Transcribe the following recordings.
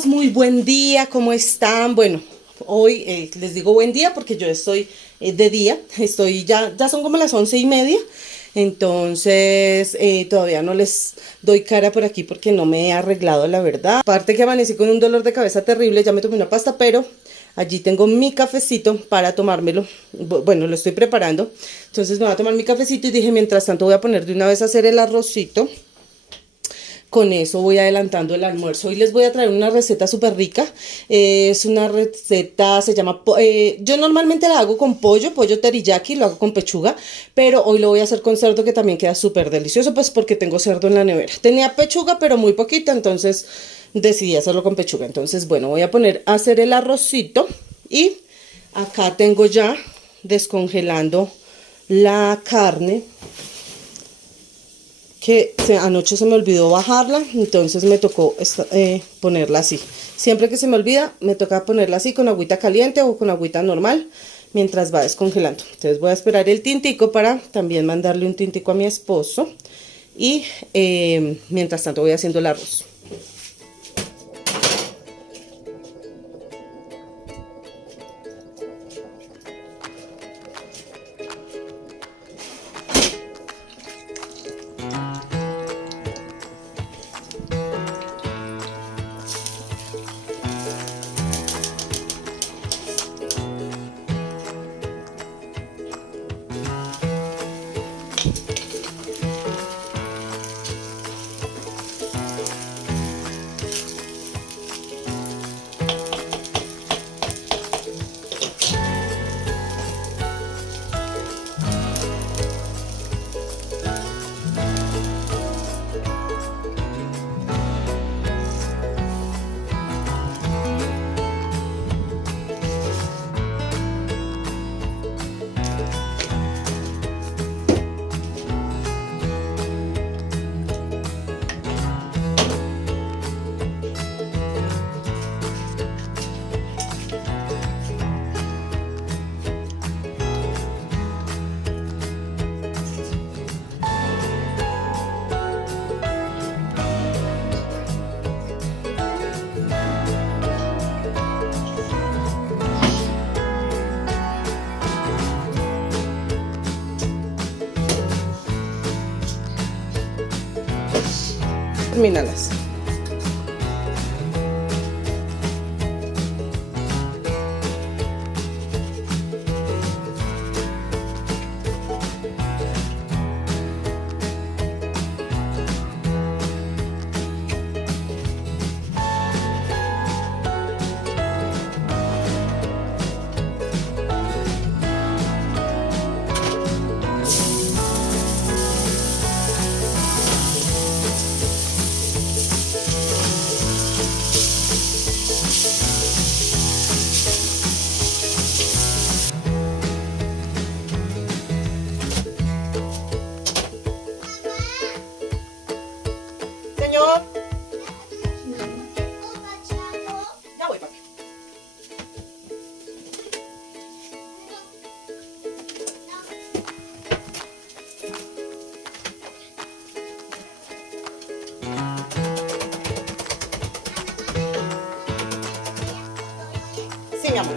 Amigos, muy buen día, ¿cómo están? Bueno, hoy les digo buen día porque yo estoy de día, ya son como las 11:30, entonces todavía no les doy cara por aquí porque no me he arreglado, la verdad. Aparte que amanecí con un dolor de cabeza terrible, ya me tomé una pasta, pero allí tengo mi cafecito para tomármelo. Bueno, lo estoy preparando, entonces me voy a tomar mi cafecito y dije, mientras tanto voy a poner de una vez a hacer el arrocito. Con eso voy adelantando el almuerzo. Hoy les voy a traer una receta súper rica. Es una receta, se llama... yo normalmente la hago con pollo teriyaki, lo hago con pechuga, pero hoy lo voy a hacer con cerdo, que también queda súper delicioso, pues porque tengo cerdo en la nevera. Tenía pechuga, pero muy poquita, entonces decidí hacerlo con pechuga. Entonces, bueno, voy a poner a hacer el arrocito y acá tengo ya descongelando la carne, que anoche se me olvidó bajarla, entonces me tocó ponerla así. Siempre que se me olvida, me toca ponerla así con agüita caliente o con agüita normal mientras va descongelando. Entonces voy a esperar el tintico para también mandarle un tintico a mi esposo. Y mientras tanto voy haciendo el arroz. Termínalas. Señor, ya voy, papi. Sí, mi amor.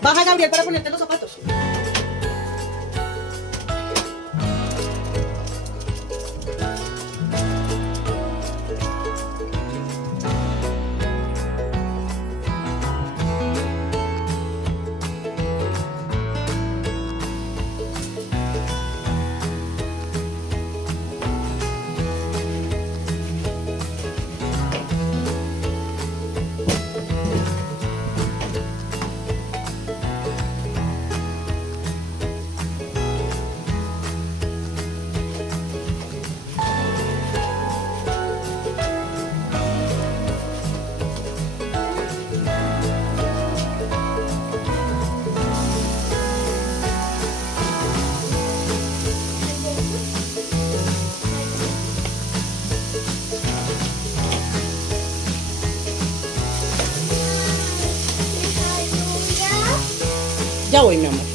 Baja, Gabriel, para ponerte los zapatos. Ya voy, mi amor.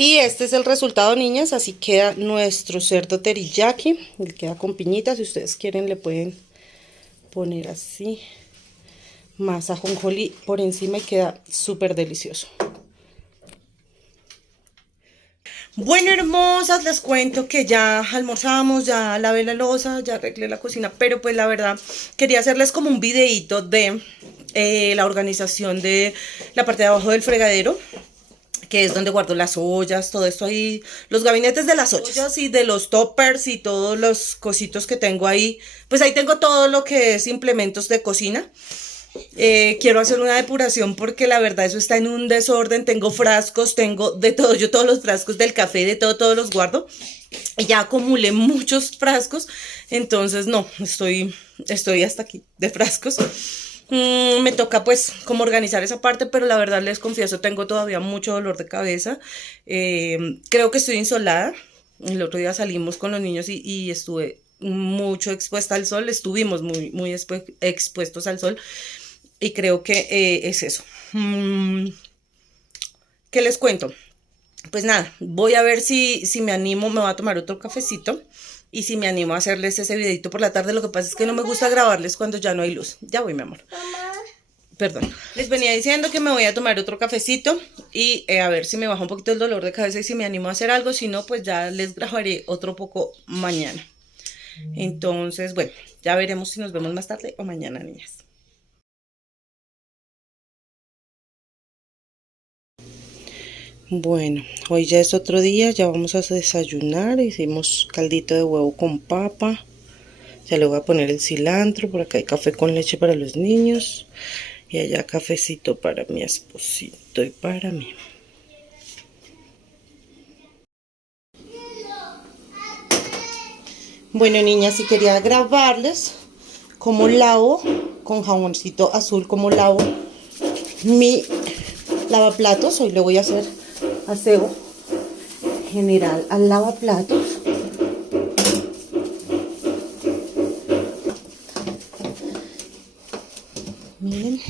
Y este es el resultado, niñas. Así queda nuestro cerdo teriyaki. Le queda con piñitas. Si ustedes quieren le pueden poner así más ajonjolí por encima y queda súper delicioso. Bueno, hermosas, les cuento que ya almorzamos, ya lavé la loza, ya arreglé la cocina, pero pues la verdad quería hacerles como un videíto de la organización de la parte de abajo del fregadero, que es donde guardo las ollas, todo esto ahí, los gabinetes de las ollas y de los toppers y todos los cositos que tengo ahí. Pues ahí tengo todo lo que es implementos de cocina. Quiero hacer una depuración porque la verdad eso está en un desorden. Tengo frascos, tengo de todo. Yo todos los frascos del café, de todo, todos los guardo. Y ya acumulé muchos frascos. Entonces no, estoy hasta aquí de frascos. Me toca pues como organizar esa parte, pero la verdad les confieso, tengo todavía mucho dolor de cabeza. Creo que estoy insolada. El otro día salimos con los niños y estuve mucho expuesta al sol, estuvimos muy expuestos al sol y creo que es eso. ¿Qué les cuento? Pues nada, voy a ver si me animo, me voy a tomar otro cafecito y si me animo a hacerles ese videito por la tarde. Lo que pasa es que no me gusta grabarles cuando ya no hay luz. Ya voy, mi amor. Perdón. Les venía diciendo que me voy a tomar otro cafecito y a ver si me baja un poquito el dolor de cabeza y si me animo a hacer algo. Si no, pues ya les grabaré otro poco mañana. Entonces, bueno, ya veremos si nos vemos más tarde o mañana, niñas. Bueno, hoy ya es otro día, ya vamos a desayunar. Hicimos caldito de huevo con papa. Ya le voy a poner el cilantro. Por acá hay café con leche para los niños. Y allá cafecito para mi esposito y para mí. Bueno, niñas, si quería grabarles cómo lavo con jaboncito azul, cómo lavo mi lavaplatos. Hoy le voy a hacer aseo general al lavaplatos. Miren.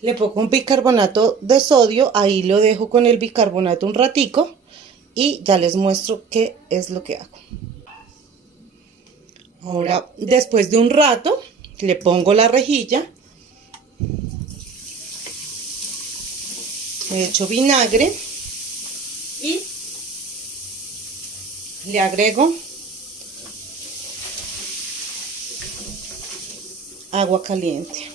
Le pongo un bicarbonato de sodio, ahí lo dejo con el bicarbonato un ratico y ya les muestro qué es lo que hago. Ahora, después de un rato, le pongo la rejilla, le echo vinagre y le agrego agua caliente.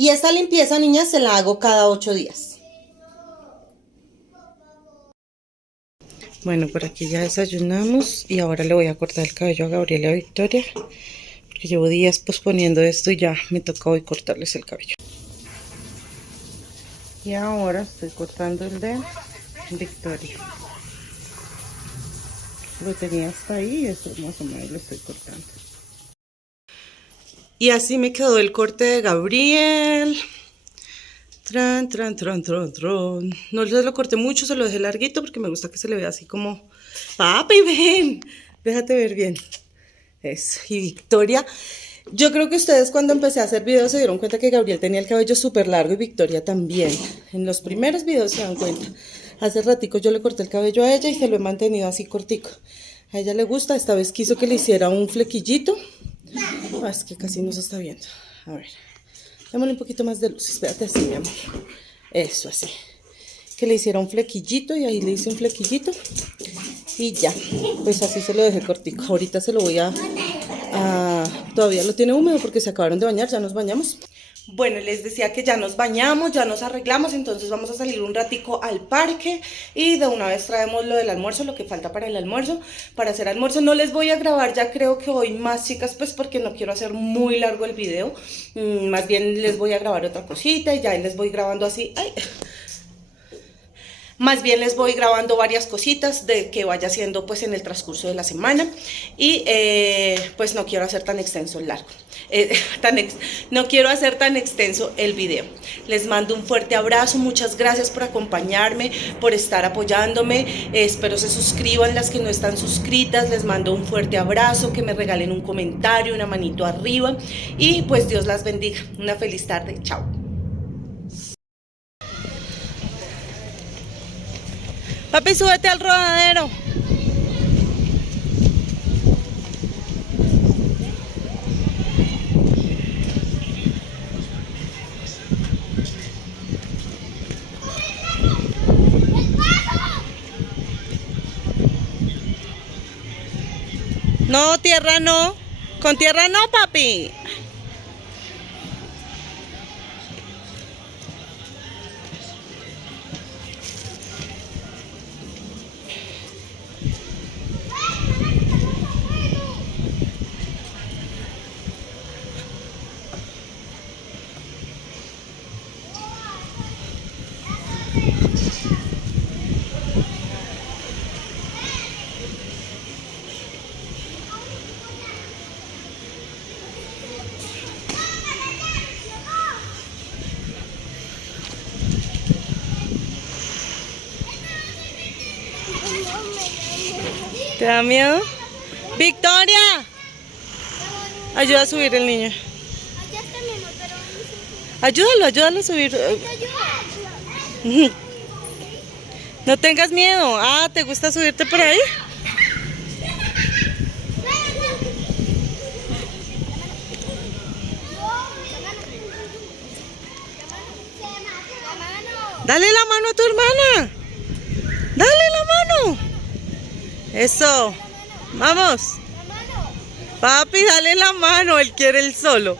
Y esta limpieza, niñas, se la hago cada 8 días. Bueno, por aquí ya desayunamos y ahora le voy a cortar el cabello a Gabriela y a Victoria, porque llevo días posponiendo esto y ya me toca hoy cortarles el cabello. Y ahora estoy cortando el de Victoria. Lo tenía hasta ahí y eso más o menos lo estoy cortando. Y así me quedó el corte de Gabriel. Tran. No se lo corté mucho, se lo dejé larguito porque me gusta que se le vea así como... ¡Papi, ven! Déjate ver bien. Eso. Y Victoria... Yo creo que ustedes cuando empecé a hacer videos se dieron cuenta que Gabriel tenía el cabello súper largo y Victoria también. En los primeros videos se dan cuenta. Hace ratico yo le corté el cabello a ella y se lo he mantenido así cortico. A ella le gusta, esta vez quiso que le hiciera un flequillito. Ah, es que casi no se está viendo. A ver, démosle un poquito más de luz, espérate así, mi amor. Eso, así. Que le hiciera un flequillito y ahí le hice un flequillito. Y ya, pues así se lo dejé cortico. Ahorita se lo voy a todavía lo tiene húmedo porque se acabaron de bañar, ya nos bañamos. Bueno, les decía que ya nos bañamos, ya nos arreglamos, entonces vamos a salir un ratico al parque y de una vez traemos lo del almuerzo, lo que falta para el almuerzo, para hacer almuerzo. No les voy a grabar, ya creo que hoy más, chicas, pues porque no quiero hacer muy largo el video, más bien les voy a grabar otra cosita y ya les voy grabando así, más bien les voy grabando varias cositas de que vaya haciendo pues en el transcurso de la semana y pues no quiero hacer tan extenso el largo, no quiero hacer tan extenso el video. Les mando un fuerte abrazo, muchas gracias por acompañarme, por estar apoyándome, espero se suscriban las que no están suscritas, les mando un fuerte abrazo, que me regalen un comentario, una manito arriba y pues Dios las bendiga. Una feliz tarde, chao. Papi, súbete al rodadero. No, tierra no. Con tierra no, papi. ¿Te da miedo? ¡Victoria! Ayuda a subir el niño. Ayúdalo a subir. No tengas miedo. Ah, ¿te gusta subirte por ahí? Dale la mano a tu hermana. Dale la mano. Eso. Vamos. Papi, dale la mano. Él quiere el solo.